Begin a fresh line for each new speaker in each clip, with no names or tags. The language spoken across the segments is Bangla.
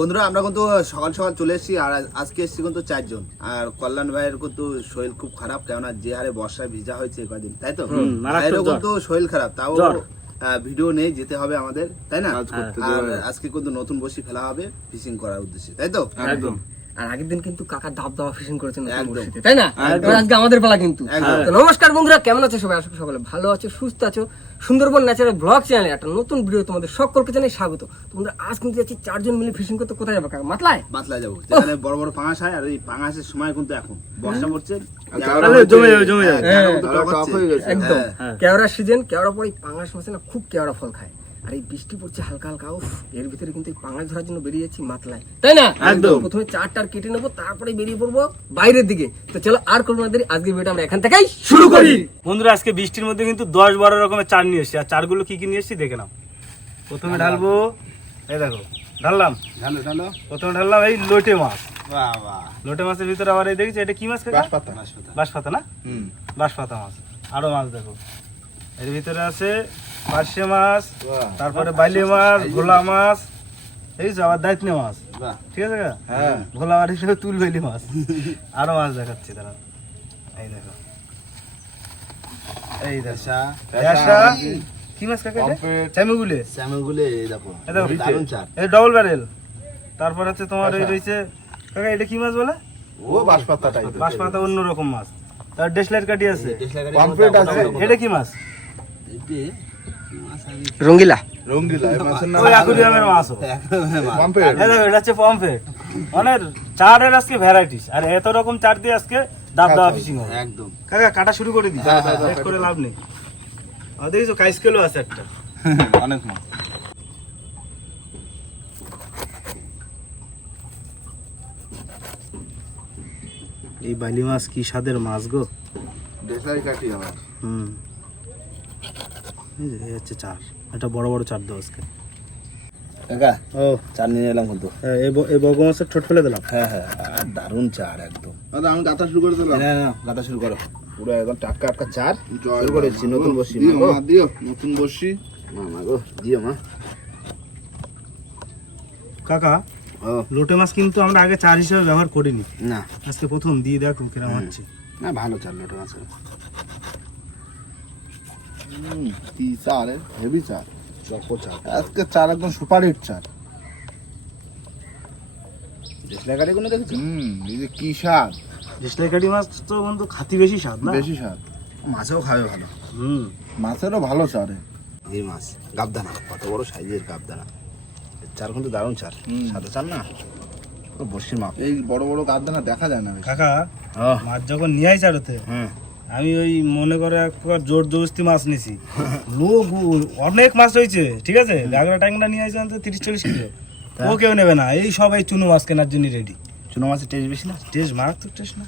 বন্ধুরা আমরা কিন্তু সকাল সকাল চলে এসেছি আর আজকে এসেছি কিন্তু চারজন। আর কল্যাণ ভাইয়ের কিন্তু শরীর খুব খারাপ কেননা যে হারে বর্ষায় ভিজা হয়েছে কদিন তাই তো? ভাইয়েরও কিন্তু শরীর খারাপ তাও ভিডিও নেই যেতে হবে আমাদের তাই না? আর আজকে কিন্তু নতুন বসি ফেলা হবে ফিশিং করার উদ্দেশ্যে তাই তো?
একদম।
আর আগের দিন কিন্তু কাকা দাব দাবা ফিশিং করেছেন তাই না? আজকে আমাদের পালা কিন্তু। নমস্কার বন্ধুরা কেমন আছো সবাই? সকলে ভালো আছো সুস্থ আছো। সুন্দরবন ন্যাচারাল ব্লগ চ্যানেলে একটা নতুন ভিডিও তোমাদের সকলকে জানাই স্বাগত। তোমরা আজ কিন্তু যাচ্ছি চারজন মিলে ফিশিং করতে। কোথায় যাবে কাকা? মাতলায়?
মাতলা যাব। যেখানে বড় বড় পাঙাশ হয় আর এই পাঙাশের সময় কিন্তু এখন। বর্ষা পড়ছে। হ্যাঁ,
তাহলে
টক
টক
হচ্ছে।
হয়ে।
একদম।
হ্যাঁ।
কেওড়া সিজন কেওড়া পরে পাঙাশ মাছে না খুব কেওড়া ফল খায়। আর এই বৃষ্টি পড়ছে হালকা হালকা উফ এর ভিতরে কিন্তু পাঙাশ ধরার জন্য বেরিয়ে যাচ্ছি মাতলায়। তাই না?
একদম।
প্রথমে চারটার কেটে নেব তারপরে বেরিয়ে পড়ব বাইরের দিকে। তো চলো আর করব না দেরি আজকে ভিডিওটা আমরা এখান থেকেই শুরু করি।
বন্ধুরা আজকে বৃষ্টির মধ্যে কিন্তু দশ বারো রকমের চার নিয়ে এসেছি। আর চারগুলো কি কি নিয়ে এসেছি দেখে নাও। প্রথমে ঢালবো এই দেখো ঢাললাম।
ঢালো ঢালো।
প্রথমে ঢাললাম এই লোটে মাছ।
বাহ বাহ
লোটে মাছের ভিতরে আবার এই দেখছি এটা কি মাছ
বাঁশপাতা।
বাঁশপাতা না?
হুম।
বাঁশপাতা মাছ। আরও মাছ দেখো। এর ভিতরে আছে পার্শে মাছ তারপরে বাইলি মাছ ভোলা মাছ এই যে আবার দায়িত্ব মাছ। ঠিক আছে?
হ্যাঁ।
ভোলা মাছ হিসেবে তুল বেলি মাছ। আরও মাছ দেখাচ্ছি তারা এই দেখো। এই কি মাছ কাকা। চামিগুলে
এই দেখো।
এই ডবল ব্যারেল তারপর হচ্ছে তোমার এই রয়েছে কাকা এটা কি মাছ বলে?
ও বাঁশপাতা টাইপ
বাঁশপাতা অন্যরকম মাছ। তার ডেসলাইট কাটি আছে।
পমফ্রেট আছে
এটা কি মাছ?
রঙ্গিলা?
রঙ্গিলা এই
ওই অ্যাকুরিয়ামের মাছ ও।
পমফ্রেট
এই দেখো, এটা হচ্ছে পমফ্রেট মানে চারের আজকে ভ্যারাইটিস আর এত রকম চার দিয়ে আজকে দাব দাওয়া ফিশিং হবে।
একদম।
কাকা কাটা শুরু করে দিই। লেট করে লাভ নেই। আর দেখিছো কাইস্কেলও আছে একটা।
অনেক মাছ।
এই বাইলি মাছ কি স্বাদের মাছ গো?
দেশাই কাটি আবার
হুম। এই যে, এই হচ্ছে চার। এটা বড় বড় চার দেবো আজকে।
কাকা
ও।
চার নিয়ে এলাম কিন্তু।
হ্যাঁ, এই বগ মাছের ঠোঁট ফেলে দিলাম।
হ্যাঁ হ্যাঁ আর দারুণ চার একদম।
দাদা আমি গাথা শুরু করে দিলাম।
না না গাটা শুরু করো। পুরো একদম টাটকা টাটকা চার। শুরু করেছি নতুন বসি
দিও
মা গো।
মা দিও নতুন বসি।
মা মা গো দিও মা।
কাকা লোটে মাছ কিন্তু আমরা আগে চার হিসেবে ব্যবহার করিনি।
না।
আজকে প্রথম দিয়ে দেখো কিরম হচ্ছে।
না ভালো চার লোটে মাছ
কি চার হেভি চার। আজকে চার একদম সুপার হিট চার।
দেশলা কোনো দেখেছ?
হুম এই যে কি স্বাদ?
দেশলাই মাছ তো বন্ধু খাতি বেশি স্বাদ না?
বেশি স্বাদ।
মাছেও খাবে ভালো।
হুম
মাছেরও ভালো চারে
এই মাছ গাবদানা কত বড় সাইজের গাবদানা। চার কিন্তু দারুণ চার। সাদা চার না?
এই বড় বড় দেখা যায় না
কাকা মাছ যখন নিয়ে
হ্যাঁ।
আমি ওই মনে করে একবার জোর জবস্তি মাছ নিছি। লোক অনেক মাছ হয়েছে ঠিক আছে? গাগরা ট্যাংরা নিয়ে আসছে তো তিরিশ চল্লিশ কিলো। ও কেউ নেবে না এই সবাই চুনো মাছ কেনার জন্য রেডি
চুনো মাছের টেস্ট বেশি না?
টেস্ট মারাত্মক টেস্ট না।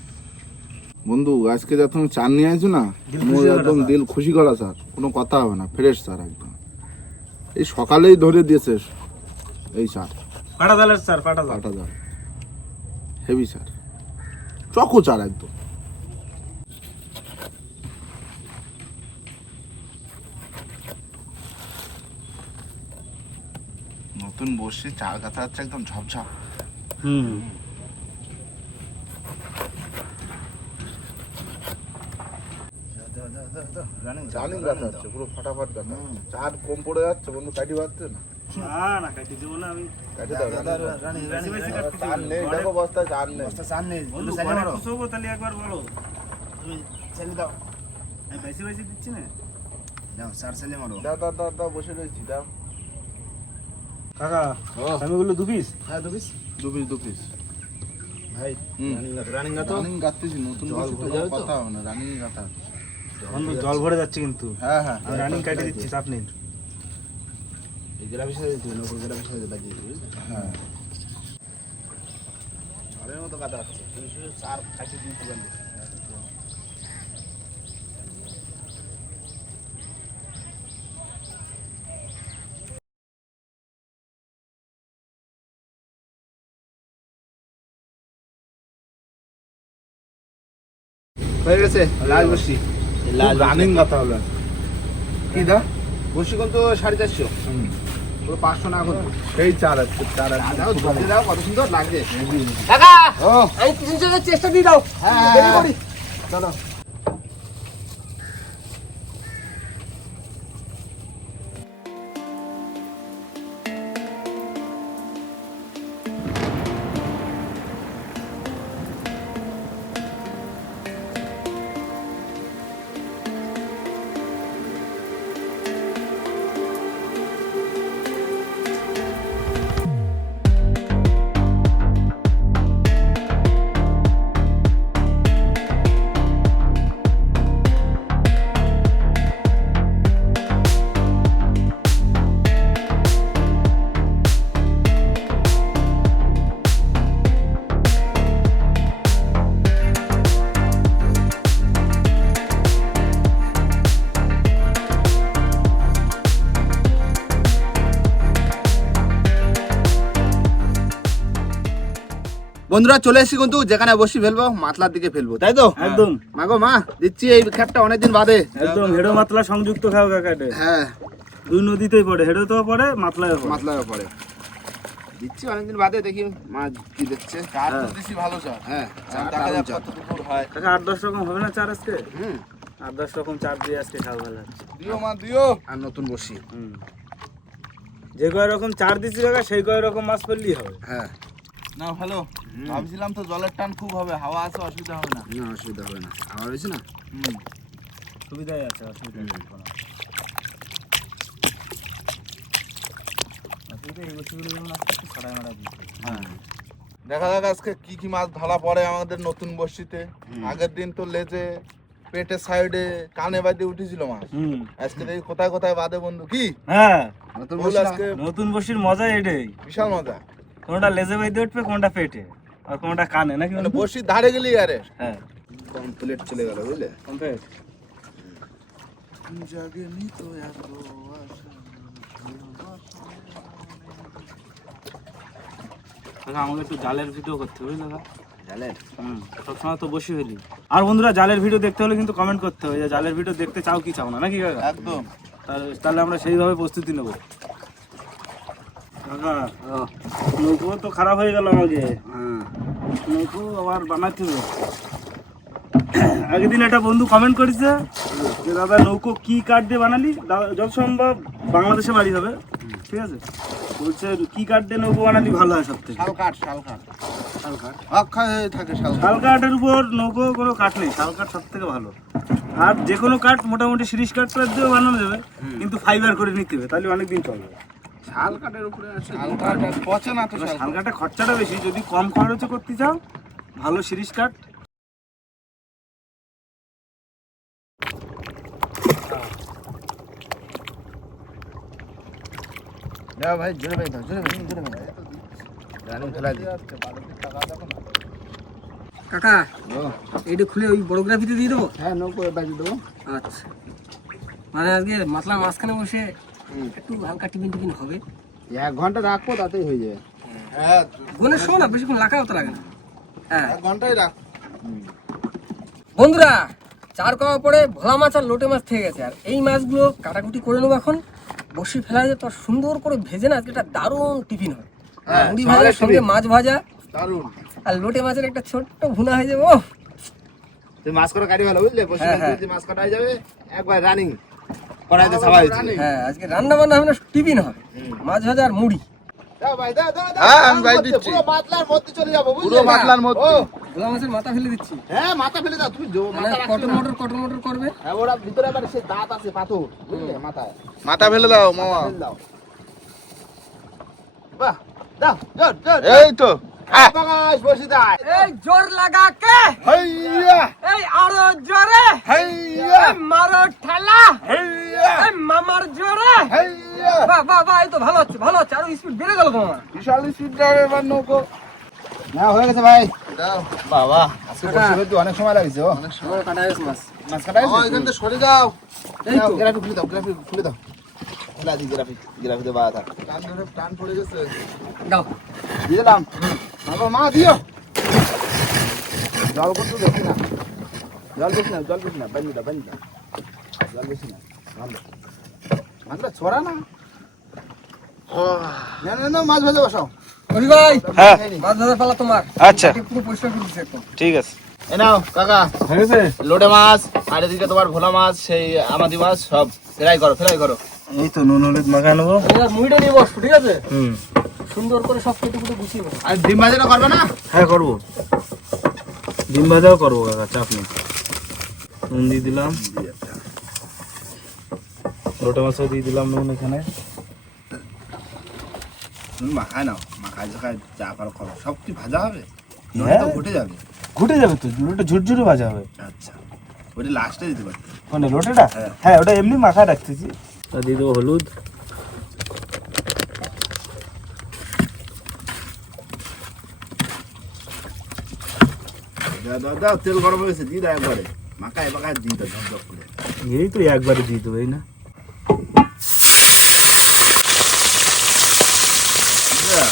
বন্ধু আজকে যা তুমি চার নিয়ে আইছো না
দিল
মোর একদম দিল খুশি করা স্যার কোনো কথা হবে না ফ্রেশ স্যার একদম। এই সকালেই ধরে দিয়েছে এই স্যার।
পাটা জালের স্যার পাটা জাল।
কাটা দাও হেভি স্যার। চকো চার একদম। নতুন বসে চার কাটা হচ্ছে একদম ঝপঝপ।
হুম।
হচ্ছে পুরো ফাটাফাট চার কম পড়ে যাচ্ছে বন্ধু কাটি পাচ্ছে না? চার
মারো দাও দাও
দাও বসে রয়েছি দাও।
কাকা আমি বলল দু পিস
হ্যাঁ দু পিস
দু পিস দু পিস
ভাই রানিং গাতো রানিং গাতো
নতুন
জল ভরে যাবে তো?
কথা না রানিং গাথা
বন্ধু জল ভরে যাচ্ছে কিন্তু।
হ্যাঁ হ্যাঁ।
আমি রানিং কাটি দিচ্ছি চাপ নেই।
এই গ্রামের সাথে গ্রামের দিবি
হ্যাঁ।
মতো কাটা হচ্ছে তুমি শুধু কাটি দিতে পারলে হয়ে গেছে? লাল বসি
রানিং গাথা হলো কি দা?
বসি কিন্তু সাড়ে চারশো।
হুম।
পুরো পাঁচশো না করব
সেই চার আছে চার আছে
দাও ধরে দাও কত সুন্দর লাগছে।
কাকা
ও।
পিছন চেষ্টা দিয়ে দাও।
হ্যাঁ চলো বন্ধুরা চলে এসেছি কিন্তু যেখানে বসি ফেলব মাতলার দিকে ফেলব তাই তো?
একদম।
মাগো মা দিচ্ছি এই খ্যাপটা অনেকদিন বাদে।
একদম হেডো মাতলা সংযুক্ত খাও কাকা এটা।
হ্যাঁ।
দুই নদীতেই পড়ে হেডোতেও পড়ে মাতলায় পড়ে।
মাতলার পরে দিচ্ছি অনেকদিন বাদে দেখি মা কি দিচ্ছে।
চার তো ভালো চার
হ্যাঁ চার
দেখা যাক কত দূর হয়।
কাকা আট দশ রকম হবে না চার আজকে?
হুম।
আট দশ রকম চার দিয়ে আজকে খাওয়া ভালো
দিও মা দিও।
আর নতুন বসি।
হুম। যে কয় রকম চার দিচ্ছি কাকা সেই কয় রকম মাছ পড়লেই হবে।
হ্যাঁ।
না ভালো। ভাবছিলাম তো জলের টান খুব হবে হাওয়া আছে অসুবিধা হবে না।
না অসুবিধা হবে না। আমার বেশি না?
হুম।
সুবিধাই আছে অসুবিধা মারা দিচ্ছে।
হ্যাঁ। দেখা যাক আজকে কি কি মাছ ধরা পড়ে আমাদের নতুন বর্ষিতে আগের দিন তো লেজে পেটের সাইডে কানে বাদে উঠেছিল মাছ।
হুম।
আজকে দেখি কোথায় কোথায় বাদে বন্ধু কি?
হ্যাঁ।
নতুন না?
বসির মজা এটাই।
বিশাল মজা।
কোনটা লেজে বাইতে উঠবে কোনটা পেটে? আর কোনটা কানে নাকি
মানে বর্ষির ধারে গেলি আরে।
হ্যাঁ।
কমপ্লিট চলে গেল বুঝলে?
কমপ্লিট কাকা আমাকে একটু জালের ভিডিও করতে হবে বুঝলে কাকা?
জানেন
হুম সবসময় তো বসে ফেলি। আর বন্ধুরা জালের ভিডিও দেখতে হলে কিন্তু কমেন্ট করতে হবে। যে জালের ভিডিও দেখতে চাও কি চাও না নাকি
একদম।
তাহলে- তাহলে আমরা সেইভাবে প্রস্তুতি নেব। কাকা নৌকো তো খারাপ হয়ে গেল
হ্যাঁ
নৌকো আবার বানাতে হবে। আগের দিন একটা বন্ধু কমেন্ট করেছে যে দাদা নৌকো কি কাঠ দিয়ে বানালি? যত সম্ভব বাংলাদেশে বাড়ি হবে। ঠিক আছে? বলছে কি কাঠ দিয়ে নৌকো বানালি ভালো হয় সব থেকে
শাল কাঠ শাল কাঠ।
শাল কাঠ?
অক্ষয় হয়ে থাকে শাল
শাল কাঠের উপর নৌকো কোনো কাঠ নেই। শাল কাঠ সব থেকে ভালো। আর যে কোনো কাঠ মোটামুটি সিরিজ কাঠ দিয়েও বানানো যাবে কিন্তু ফাইবার করে নিতে হবে তাহলে অনেকদিন চলবে।
শাল কাঠের উপরে আছে।
শাল কাঠ পচে না তো শাল
কাঠের খরচাটা বেশি যদি কম খরচে করতে চাও ভালো সিরিজ কাঠ।
দাও ভাই জোরে ভাই দাও জোরে ভাই জোরে ভাই। দি
কাকা এইটা খুলে ওই বড়োগ্রাফিতে দিয়ে দেবো?
হ্যাঁ নৌকো দেবো।
আচ্ছা। মানে আজকে মাতলার মাঝখানে বসে একটু হালকা টিফিন টিফিন হবে।
এক ঘণ্টা রাখব তাতেই হয়ে যাবে।
হ্যাঁ
বোনের সময় না বেশিক্ষণ লাগাও তো লাগে না। হ্যাঁ।
এক ঘন্টাই রাখ।
বন্ধুরা চার খাওয়া পরে ভোলা মাছ আর লোটে মাছ থেকে গেছে। আর এই মাছগুলো কাটাকুটি করে নেব এখন। বসি ফেলা যায় তো সুন্দর করে ভেজে না আজকে একটা দারুণ টিফিন হয়।
হ্যাঁ,
মুড়ি ভাজার সঙ্গে মাছ ভাজা।
দারুণ।
আর লোটে মাছের একটা ছোট্ট ভুনা হয়ে যাবে ওহ!
তুমি মাছ করা কাটি ভালো বুঝলে? বসে
হ্যাঁ, হ্যাঁ।
মাছ কাটা হয়ে যাবে একবার রানিং। কড়াইতে।
হ্যাঁ আজকে রান্না বান্না হবে না টিফিন হয় মাছ ভাজা আর মুড়ি।
দাও ভাই দাও দাও দাও
হ্যাঁ, আমি ভাই দিচ্ছি।
পুরো মাতলার মধ্যে চলে যাব
পুরো মাতলার মধ্যে।
ভোলা মাছের মাথা ফেলে দিচ্ছি।
হ্যাঁ মাথা ফেলে দাও তুমি
মানে। মটর মটর করবে?
হ্যাঁ ওরা ভিতরে আবার সে দাঁত আছে পাথর বুঝলে মাথায়।
মাথা ফেলে দাও মামা।
ফেলে দাও। বাহ
এই তো।
হ্যাঁ প্রকাশ বসে দাও
এই জোর লাগা কে?
হাইয়া।
এই আরও জোরে।
হাইয়া।
মারো ঠেলা।
হাইয়া।
এই মামার জোরে।
হাইয়া।
বাহ বাহ বাহ এই তো ভালো হচ্ছে ভালো হচ্ছে। আরও স্পিড বেড়ে গেল তোমার।
বিশাল স্পিড যাবে এবার নৌকো।
না হয়ে গেছে ভাই।
দাও।
বাবা আজকে বসে ফেলতে অনেক সময় লাগছে ও।
সময় কাটা গেছে মাছ।
মাছ কাটা
মামা এখান থেকে সরে যাও।
এই তো।
গ্রাফি খুলে দাও গ্রাফি খুলে দাও। খুলে দি গ্রাফি গ্রাফিতে বাধা। থাক
টান ধরে টান পড়ে গেছে।
দাও।
দিয়ে দিলাম বাবা মা দিও। জল করতে দেখি না। জল বেশি না জল বেশি না বান্ধি দাও বান্ধি দাও জল বেশি না ভালো মাছটা ছড়া না? না না না মাছ ভাজা বসাও।
ভাই
হ্যাঁ।
মাছ ধরার পালা তোমার।
আচ্ছা।
পুরো পরিষ্কার করে দিচ্ছি একদম
ঠিক আছে।
এ নাও কাকা। লোটে মাছ আর এদিকে তোমার ভোলা মাছ সেই আমাদি মাছ সব ফ্রাই করো ফ্রাই করো।
এই তো নুন হলুদ
মুড়িটা নিয়ে বসো ঠিক আছে?
হুম।
সুন্দর করে সব কেটে কুটে গুছিয়ে বসো
আর ডিম ভাজাটা করবে না?
হ্যাঁ করব। ডিম ভাজাও করব কাকা চাপ নেই। নুন দিয়ে দিলাম। লোটা মাছও দিয়ে দিলাম নুন এখানে।
মাখায় নাও মাখায় ঝাখায় যা পারো করো সব কি ভাজা হবে?
হ্যাঁ।
নয় তো ঘুটে যাবে।
ঘুটে যাবে তো লোটা ঝুরঝুরে ভাজা হবে।
আচ্ছা ওটা লাস্টে দিতে পারতে
মানে লোটাটা?
হ্যাঁ।
হ্যাঁ ওটা এমনি মাখা রাখতেছি। দিয়ে দেবো হলুদ।
দাও দাও দাও, তেল গরম হয়েছে দিয়ে দাও একবারে। মাখায় মাখায় দিয়ে দাও, ঝকঝক করে।
এই তো একবারে দিয়ে না
বুঝলে?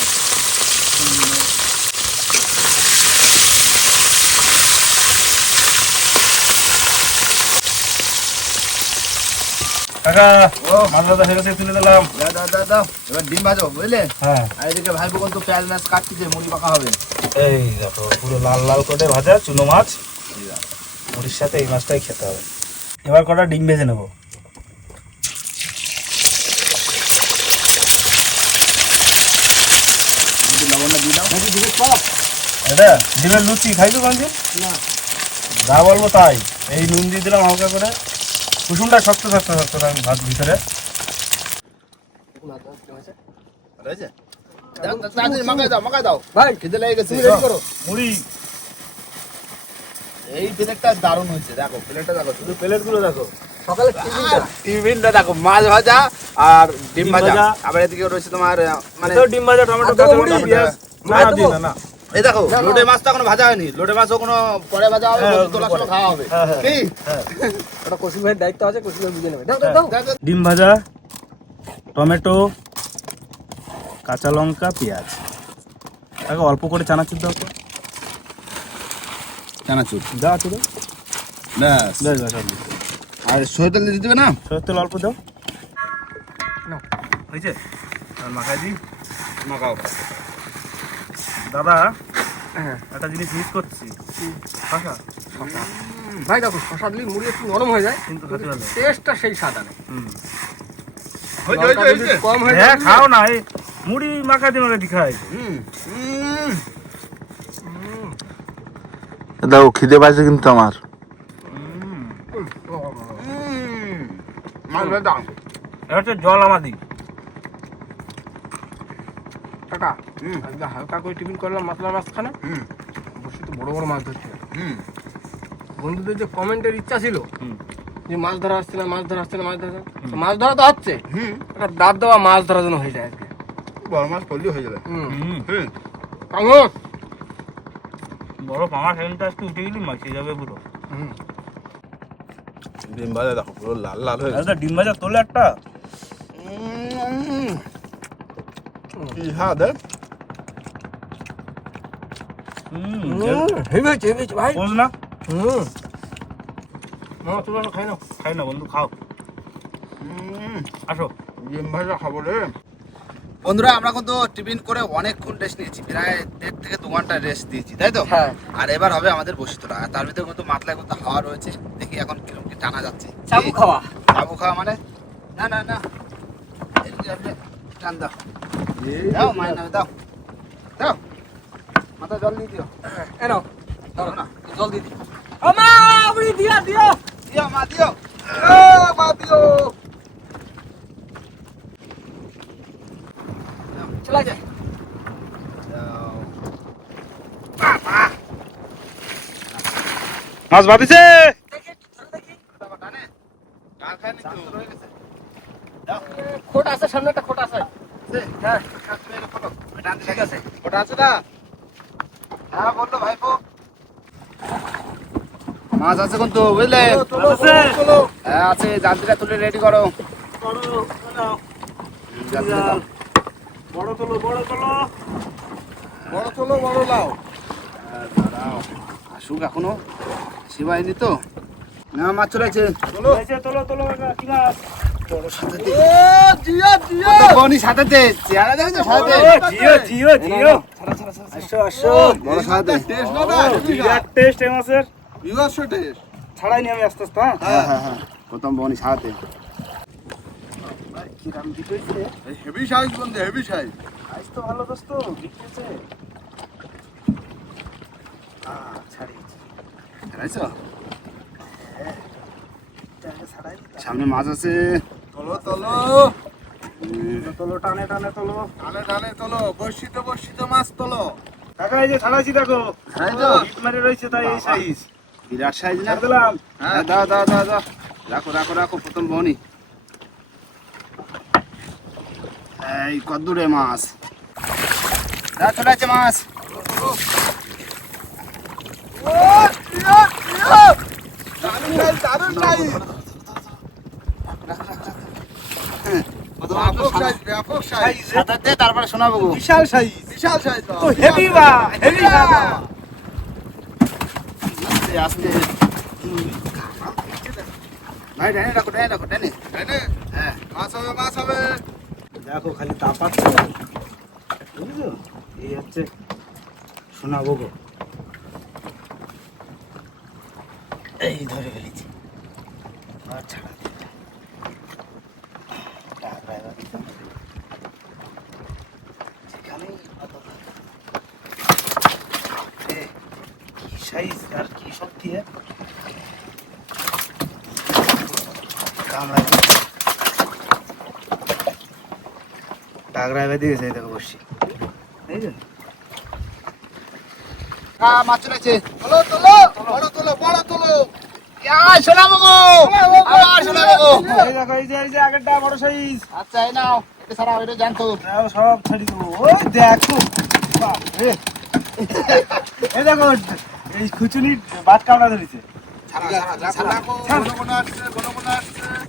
কাকা হয়ে গেছে তুলে দিলাম।
দাও দাও দাও দাও। এবার ডিম ভাজো বুঝলে?
হ্যাঁ।
আর এদিকে ভাইবো কিন্তু পেঁয়াজ মাছ কাটতেছে মুড়ি মাখা হবে।
এই দেখো পুরো লাল লাল করে ভাজা চুনো মাছ। মুড়ির সাথে এই মাছটাই খেতে হবে। এবার কটা ডিম ভেজে নেব। এটা ডিমের লুচি খাইছো কোনদিন যা বলব তাই। এই নুন দিয়ে দিলাম হালকা করে। কুসুমটা শক্ত শক্ত শক্ত থাকবে ভাত ভিতরে।
এই প্লেটটা দারুণ হয়েছে দেখো প্লেটটা দেখো শুধু
প্লেটগুলো দেখো।
সকালে টিফিনটা।
দেখো মাছ ভাজা আর ডিম ভাজা। আবার এদিকে রয়েছে তোমার মানে
ডিম ভাজা টমেটো না।
এই দেখো। লোটে মাছটা এখনও ভাজা হয়নি। লোটে মাছও কোনো পরে ভাজা হবে
হ্যাঁ,
নদী সময় খাওয়া হবে।
হ্যাঁ, হ্যাঁ।
কি?
ওটা কসিম ভাইয়ের দায়িত্ব আছে কসিম ভাই বুঝে নেবে।
ডিম ভাজা টমেটো কাঁচা লঙ্কা পেঁয়াজ। আগে অল্প করে চানাচুর দাও। তো
চানাচুর?
দাও তো দাও।
ব্যাস।
ব্যাস ব্যাস আর
সরিয়ে তেল দিতে দেবে না?
সরষের তেল অল্প দাও।
নাও।
হয়েছে? আর মাখাই দিই।
মাখাও।
দাদা
হ্যাঁ।
একটা জিনিস মিস করছি। শশা?
ভাই দেখো শশা দিলে মুড়ি একটু নরম হয়ে যায়।
কিন্তু
টেস্টটা সেই সাদা নেই কম হয়ে
হ্যাঁ
যায়।
খাও না এই মুড়ি মাখা দিয়ে মাখা দিয়ে খাই।
হুম হুম।
দেখো খিদে পাইছে কিন্তু আমার।
জল
কাকা
হুম
আজকে হালকা করে টিফিন করলাম মশলা মাছ খানা
হুম।
বসে তো বড় বড় মাছ ধরছে
হুম।
বন্ধুদের যে কমেন্টের ইচ্ছা ছিল
হুম।
যে মাছ ধরা আসছে না মাছ ধরা আসছে না মাছ ধরা মাছ ধরা তো হচ্ছে।
হুম।
একটা দাঁত দেওয়া মাছ ধরার জন্য হয়ে যায় আজকে।
বড় মাছ পড়লি হয়ে যাবে।
হুম।
হুম
হুম।
কামড়
বড় পাঙা সেখানটা একটু উঠে গেলি মাখিয়ে যাবে পুরো।
হুম।
ডিম ভাজা দেখো পুরো লাল লাল হয়ে
দাদা ডিম ভাজা তোলে একটা?
কি হ্যাঁ দেখ।
হুম।
হেভি হয়েছে হেভি হয়েছে ভাই।
বোঝ না?
হুম। খাই নাও।
খাই না বন্ধু খাও। আসো।
ভাজা খাব রে।
বন্ধুরা আমরা কিন্তু টিফিন করে অনেকক্ষণ রেস্ট নিয়েছি। প্রায় দেড় থেকে দু ঘণ্টা রেস্ট দিয়েছি তাই তো?
হ্যাঁ।
আর এবার হবে আমাদের বসে তোলা আর তার ভিতরে কিন্তু মাতলায় কিন্তু হাওয়া রয়েছে। দেখি এখন কীরকম কি টানা যাচ্ছে।
চাবু খাওয়া?
চাবু খাওয়া মানে? না না না। টান দাও। দাও মায়ের নামে দাও। দাও। মাথা জল দিয়ে দিও।
এ নাও ধরো না জল দিয়ে দিই আমা আপনি দিয়া দিও
দিও মা দিও। মা দিও।
চলে যায়
মাছ ভাবিছে।
খোট আছে সামনে একটা খোট আছে। হ্যাঁ।
ওটা আছে না হ্যাঁ বলল ভাইপো মাছ আছে কিন্তু বুঝলে?
আছে।
হ্যাঁ আছে যাত্রীরা তুলে রেডি করো।
বড় তোলো বড় তোলো।
বড় চলো বড় লাও
দাঁড়াও। আসুক এখনও। শিবাইনি তো? না মাছ চলেছে।
হয়েছে, তোলো তোলো কাকা, কি মাছ
টেস্ট
ছাড়াই নি আমি আস্তে আস্তে হ্যাঁ?
হ্যাঁ হ্যাঁ হ্যাঁ। প্রথম বনি সাথে।
কিরাম
হেভি সাইজ বন্ধু হেভি সাইজ
তো ভালো দোস্ত ছাড়িয়েছি। ছাড়াই
সামনে মাছ আছে।
তলো তলো।
তোলো টানে টানে তোলো।
টানে টানে তোলো। বর্ষিতে বর্ষিতে মাছ তোলো।
কাকা এই যে ছাড়াইছি দেখো? মারে রয়েছে তাই এই সাইজ
বিরাট সাইজ না?
দিলাম
হ্যাঁ দাও দাও দাও দাও। রাখো রাখো রাখো প্রথম বনি। এই কদ্দুরে মাছ। দাও চলে আছে মাছ তারপরে শোনাবো
বিশাল সাইজ।
বিশাল সাইজ
হেভি বা হেভি বা
আস্তে আস্তে ভাই ডানে রাখো ডানে রাখো ডানে হ্যাঁ।
মাছ হবে মাছ হবে।
দেখো খালি তাপাচ্ছে বুঝছ? এই হচ্ছে শোনাবো গো
এই ধরে ফেলেছি। আচ্ছা
কি
টাগরা বেঁধে গেছে দেখো বসছি।
এই
হ্যাঁ মাছ চলেছে
তোলো তোলো বড় তোলো বড়
দেখো এই যে এই যে আগেরটা বড় সাইজ
আচ্ছা এই নাও এটা ছাড়া ওইটা জানতো
সব ছাড়ি দেবো। ওই দেখো বাপরে। দেখো এই খুচুনি বাদ কামড়া ধরেছে।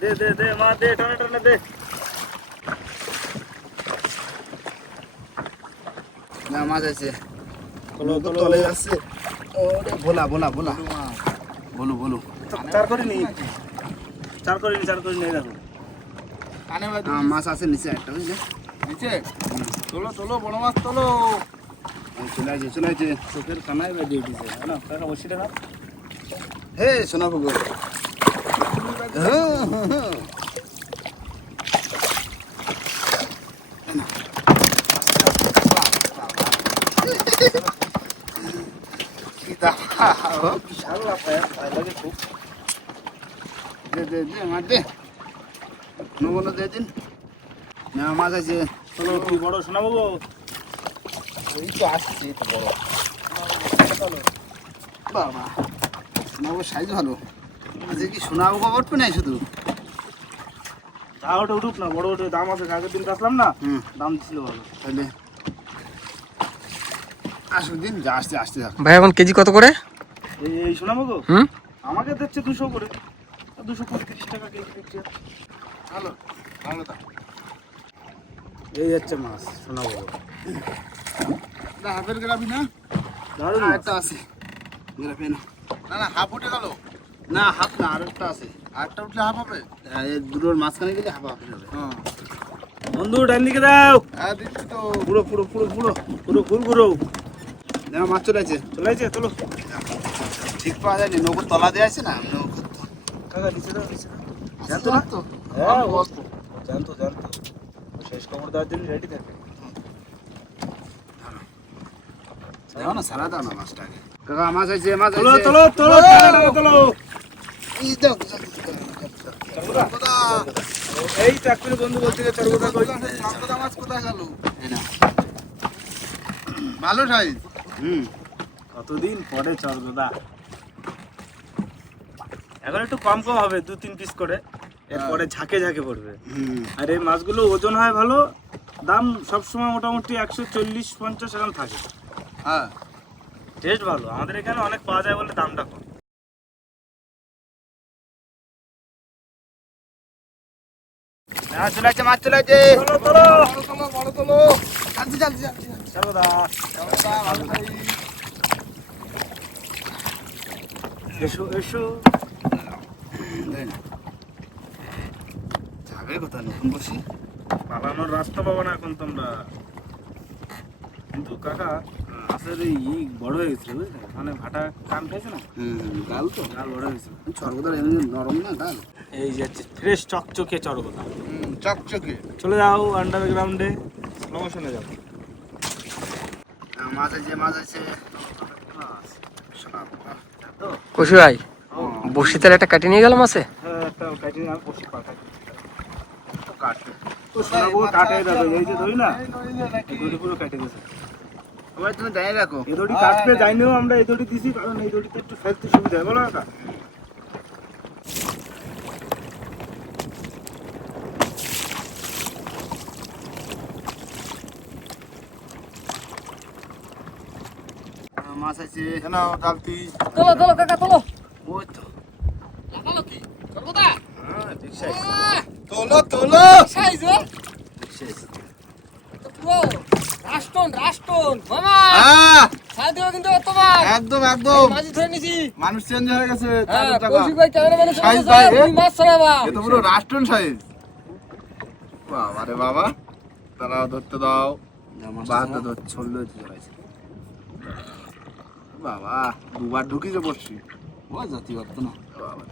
দে দে
দে
মা দে
টানে টানে দে।
না মাছ আছে।
তোলো
ওরে ভোলা ভোলা ভোলা। বলু বলু
চার করে নি। চার করে নি চার করে নি দেখো।
হ্যাঁ মাছ আছে নিচে একটা বুঝলে?
নিচে? তোলো তোলো বড় মাছ তোলো।
চলে আসছে চলে আসছে
চোখের কানায় বাজিয়ে উঠেছে। না কাকা বসিটা না
হে শোনাবো গো মাছ আছে
বড় শোনাবো
এই তো আসছে তো বড় বাবা শোনাবো সাইজ ভালো। আজকে কি শোনাবো খবর তো নাই শুধু?
যা ওটা উঠুক না বড় ওটা দাম আছে আগের দিন তো আসলাম না
হুম।
দাম ছিল ভালো।
তাহলে আসুক দিন যা আসতে আসতে থাক।
ভাই এখন কেজি কত করে?
এই শোনাবো গো
হুম?
আমাকে দিচ্ছে দুশো করে। দুশো পঁয়ত্রিশ টাকা কেজি দিচ্ছে।
ভালো ভালো তা
এই হচ্ছে মাছ শোনাবো গো
না হাফের গ্রাবি না?
দারুণ মাছ।
একটা আছে। পেন
না না হাফ উঠে গেল।
না হাফ না আর একটা আছে।
আটটা উঠলে হাফ হবে?
এই দুটোর মাঝখানে গেলে হাফ হাফ হবে
হ্যাঁ
বন্ধু ডান দিকে দাও।
হ্যাঁ দিচ্ছি তো।
পুরো পুরো পুরো পুরো পুরো ঘুর ঘুরো।
দেখো মাছ চলে আছে
চলে আসছে চলো
ঠিক পাওয়া যায়নি নৌকোর তলা দেওয়া আছে না? নৌকো
কাকা নিচে দাও নিচে দাও।
জানতো না তো?
হ্যাঁ জানতো জানতো। শেষ খবর দেওয়ার জন্য রেডি থাকে।
দেখো না সারা দাও না মাছটাকে। কাকা মাছ আছে মাছ
তোলো
আছে
তোলো তোলো টানে তোলো।
এই
কোথা
বন্ধু বলতে গেছে
মাছ কোথায় গেল ভালো সাইজ
হুম
কতদিন পরে চরগোদা এখন একটু কম কম হবে দু তিন পিস করে। এরপরে ঝাঁকে ঝাঁকে পড়বে। আর এই মাছগুলো ওজন হয় ভালো দাম সবসময় মোটামুটি একশো চল্লিশ পঞ্চাশ এরকম থাকে।
হ্যাঁ।
টেস্ট ভালো। আমাদের এখানে অনেক পাওয়া যায় বলে দামটা কম।
হ্যাঁ চলে মাছ চলে আসছে।
চলো চলো
তোলো বড়
চলো। দা
চলো দা, ভালো থাকি।
এসো এসো।
যাবে কোথায়? নতুন বসি?
পালানোর রাস্তা পাবো না এখন তোমরা। কিন্তু কাকা মাছের এই ই বড় হয়ে গেছে বুঝলে? মানে ভাটা কান খেয়েছে না?
গাল তো।
গাল বড় হয়েছে
সর্বদার এমনি নরম না গাল?
এই যে ফ্রেশ চকচকে
হুম, চকচকে।
চলে যাও আন্ডারগ্রাউন্ডে স্লো মোশনে যাও।
মাছ আছে মাছ আছে।
কষি ভাই বসি তাহলে একটা কাটি নিয়ে
হ্যাঁ যে না কাটতে যাইনিও আমরা এই দড়ি দিছি কারণ এই দড়িতে একটু ফেলতে সুবিধা হয় বলো কাকা
মাছ আছে
কেন ডালতি।
তোলো তোলো কাকা তোলো।
ওই তো।
লাগালো কি? সর্বদা
হ্যাঁ ঠিক সাইজ।
তোলো তোলো।
সাইজ
ঠিক সাইজ।
পুরো রাষ্টন রাষ্টন মামা।
হ্যাঁ।
কিন্তু তোমার
একদম একদম।
মাঝি ধরে নিছি।
মানুষ চেঞ্জ হয়ে গেছে
হ্যাঁ কৌশিক ভাই
সাইজ ভাই,
মাছ ছড়াবা
এ তো পুরো রাষ্ট্রন সাইজ। বাবা রে বাবা। তারা ধরতে দাও।
বাহাতে তো ছল্ল চলেছে
বাবা দুবার ঢুকিছে বসছি।
ও জাতি করতো না।
বাবা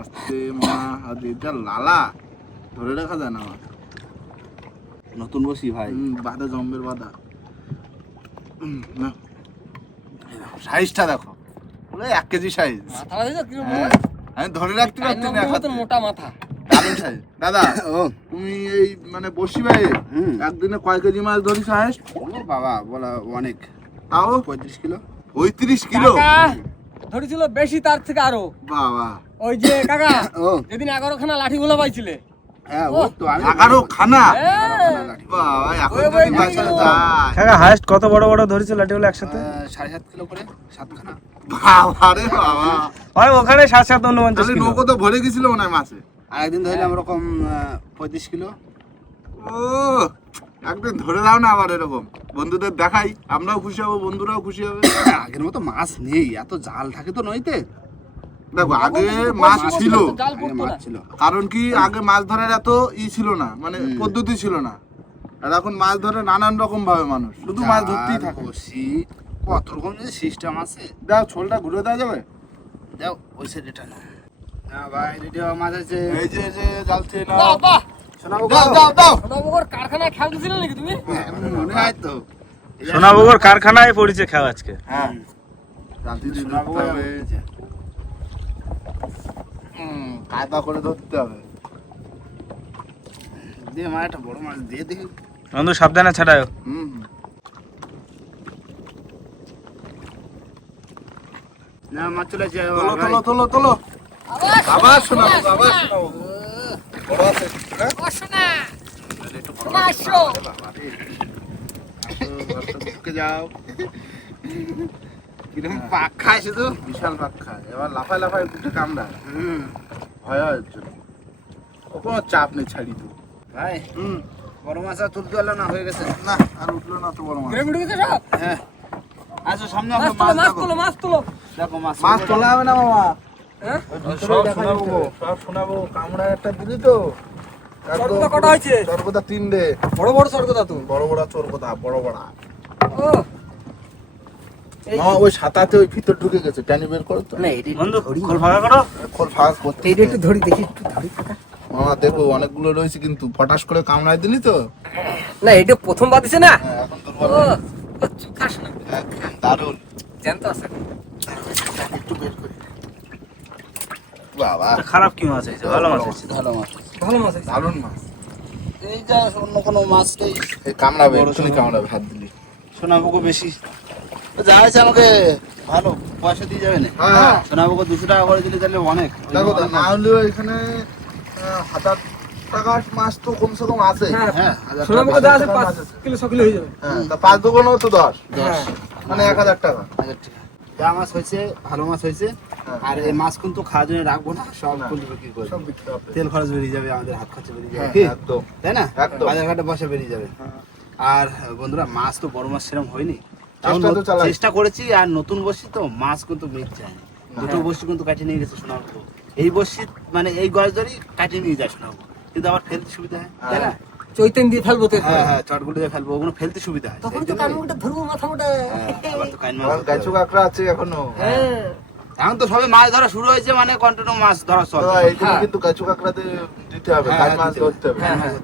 আস্তে মা আর এটা লালা ধরে রাখা যায় না আমার।
নতুন বসি ভাই।
বাদা জম্বের বাদা। সাইজটা দেখো। পুরো এক কেজি সাইজ। হ্যাঁ, আমি ধরে রাখতে পারছি না
মোটা মাথা।
দাদা
ও।
তুমি এই মানে বসি ভাই একদিনে কয় কেজি মাছ ধরিস
ও বাবা বলা অনেক।
তাও
পঁয়ত্রিশ কিলো?
পঁয়ত্রিশ কিলো?
ধরেছিল বেশি তার থেকে আরও।
বাবা।
ওই যে কাকা
ও।
যেদিন এগারো খানা লাঠি গুলো পাইছিলে।
হ্যাঁ
খানা
কত বড় বড় লাঠিগুলো একসাথে?
সাড়ে সাত কিলো করে
রে বাবা।
ওখানে সাত সাত উনপঞ্চাশ
নৌকো তো ভরে গেছিল মনে হয় মাছে
ধরলাম ওরকম পঁয়ত্রিশ কিলো।
ও একদিন ধরে দাও না আবার এরকম। বন্ধুদের দেখাই আমরাও খুশি হব বন্ধুরাও খুশি হবে।
আগের মতো মাছ নেই এত জাল থাকে তো নইতে
দেখো আগে মাছ ছিল।
জাল
ছিল।
কারণ কি আগে মাছ ধরার এত ই ছিল না মানে পদ্ধতি ছিল না। আর এখন মাছ ধরে নানান রকম ভাবে মানুষ। শুধু মাছ ধরতেই
জাল,
থাকে
কত রকম যে সিস্টেম আছে।
দাও ছোলটা ঘুরে দেওয়া যাবে?
দাও ওই সাইড এটা না হ্যাঁ ভাই রেডি হওয়া মাছ আছে।
এই যে এই যে জালতে
বাহ।
মনে হয় তো।
সোনাবগর কারখানায় পড়েছে খাওয়া আজকে।
হ্যাঁ। জালতি দিয়ে
শোনাবো
ধরতে হবে হুম, কায়দা করে ধরতে হবে।
দিয়ে মা একটা বড় মাছ দিয়ে দেখি।
বন্ধু সাবধানে ছাড়ায়।
হুম।
না মাছ চলে আসছে
তোলো তোলো তোলো তোলো। আবার শোনাবো আবার শোনাবো বড়
পাক খায় শুধু
বিশাল পাক খায় এবার লাফায় লাফায় উঠে কামড়া
হুম
ভয় ও কোনো চাপ নেই ছাড়ি তো
ভাই
হুম
বড় মাছ আর তুলতে পারল না হয়ে গেছে
না আর উঠল না তো বড়
হ্যাঁ আসো সামনে
মাছ তুলো
মাছ
তুলো
দেখো মাছ
তোলা হবে না
হ্যাঁ
সব শোনাবো সব শোনাবো কামড়া একটা দিলি তো।
সর্বদা কটা হয়েছে?
সর্বদা তিনটে।
বড় বড় স্বর্গদা তো।
বড় বড় চোর বড় বড়।
ও।
ওই সাতাতে ওই ভিতর ঢুকে গেছে টানি বের করো তো।
না এটা
বন্ধু খোল ফাঁকা করো।
খোল ফাঁক করতে
এটা একটু ধরি দেখি একটু ধরি
মামা দেখো অনেকগুলো রয়েছে কিন্তু ফটাস করে কামড়ায় দিলি তো?
না এটা প্রথম বার দিছে না?
হ্যাঁ, এখন
ও খাস না
দারুণ।
জ্যান্ত আছে।
একটু বের করি। বাবা।
খারাপ কি মাছ হয়েছে? ভালো মাছ হয়েছে।
ভালো মাছ
ভালো মাছ আছে
দারুণ মাছ।
এই যা অন্য কোনো মাছটাই
এই কামড়াবে
বড়
এক্ষুনি কামড়াবে হাত দিলি।
শোনাবো বেশি। যা হয়েছে আমাকে ভালো পয়সা দিয়ে যাবে না।
হ্যাঁ
সোনাবাবুকে দুশো টাকা করে দিলে তাহলে অনেক।
দেখো না হলেও এখানে আহ, হাজার টাকার মাছ তো কমসে কম আছে।
হ্যাঁ
হ্যাঁ টাকা,
মুখে দেওয়া আছে
টাকা
পাঁচ কিলো ছ কিলো হয়ে যাবে।
হ্যাঁ তা পাঁচ দোকানও তো দশ।
হ্যাঁ
মানে এক হাজার টাকা।
হাজার টাকা। যা মাছ হয়েছে ভালো মাছ হয়েছে।
হ্যাঁ।
আর এই মাছ কিন্তু খাওয়ার জন্য রাখব না সব। কিন্তু বিক্রি করে তেল খরচ বেরিয়ে যাবে আমাদের হাত খরচা বেরিয়ে যাবে।
হ্যাঁ,
তাই না। বাজার ঘাটে বসে বেরিয়ে যাবে। আর বন্ধুরা মাছ তো বড় মাছ সেরকম হয়নি।
চেষ্টা তো চালাই।
চেষ্টা করেছি আর নতুন বসি তো মাছ কিন্তু মিট যায় দুটো বসি কিন্তু কাটিয়ে নিয়ে গেছে সোনাবু এই বসি মানে এই গজ ধরি কাটিয়ে নিয়ে যায় সোনাবু কিন্তু আবার ফেলতে সুবিধা হয় তাই না?
চৈতেন দিয়ে ফেলব তো
হ্যাঁ হ্যাঁ চটগুলো দিয়ে ফেলব ওগুলো ফেলতে সুবিধা হয়
তখন তো কানমুটা ধরবো মাথা মোটা
হ্যাঁ, আবার তো
গাছু কাঁকড়া আছে এখনও।
হ্যাঁ।
এখন তো সবে মাছ ধরা শুরু হয়েছে মানে কন্টিনিউ মাছ ধরা চল
তো কিন্তু কাঁকড়াতে দিতে হবে
হ্যাঁ, হ্যাঁ,
মাছ ধরতে হবে।
হ্যাঁ।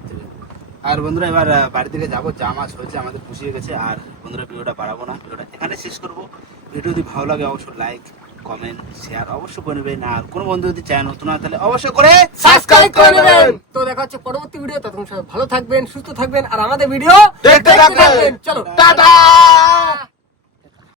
আর বন্ধুরা এবার বাড়ি থেকে যাব যা মাছ হয়েছে আমাদের পুষিয়ে গেছে আর বন্ধুরা ভিডিওটা বাড়াবো না ভিডিওটা এখানে শেষ করব। ভিডিও যদি ভালো লাগে অবশ্যই লাইক কমেন্ট শেয়ার অবশ্যই করে নেবেন আর কোনো বন্ধু যদি চায় নতুন হয় তাহলে অবশ্যই করে
সাবস্ক্রাইব করে নেবেন। তো দেখা হচ্ছে পরবর্তী ভিডিও তখন সবাই ভালো থাকবেন সুস্থ থাকবেন আর আমাদের ভিডিও
দেখতে থাকবেন।
চলো।
টাটা!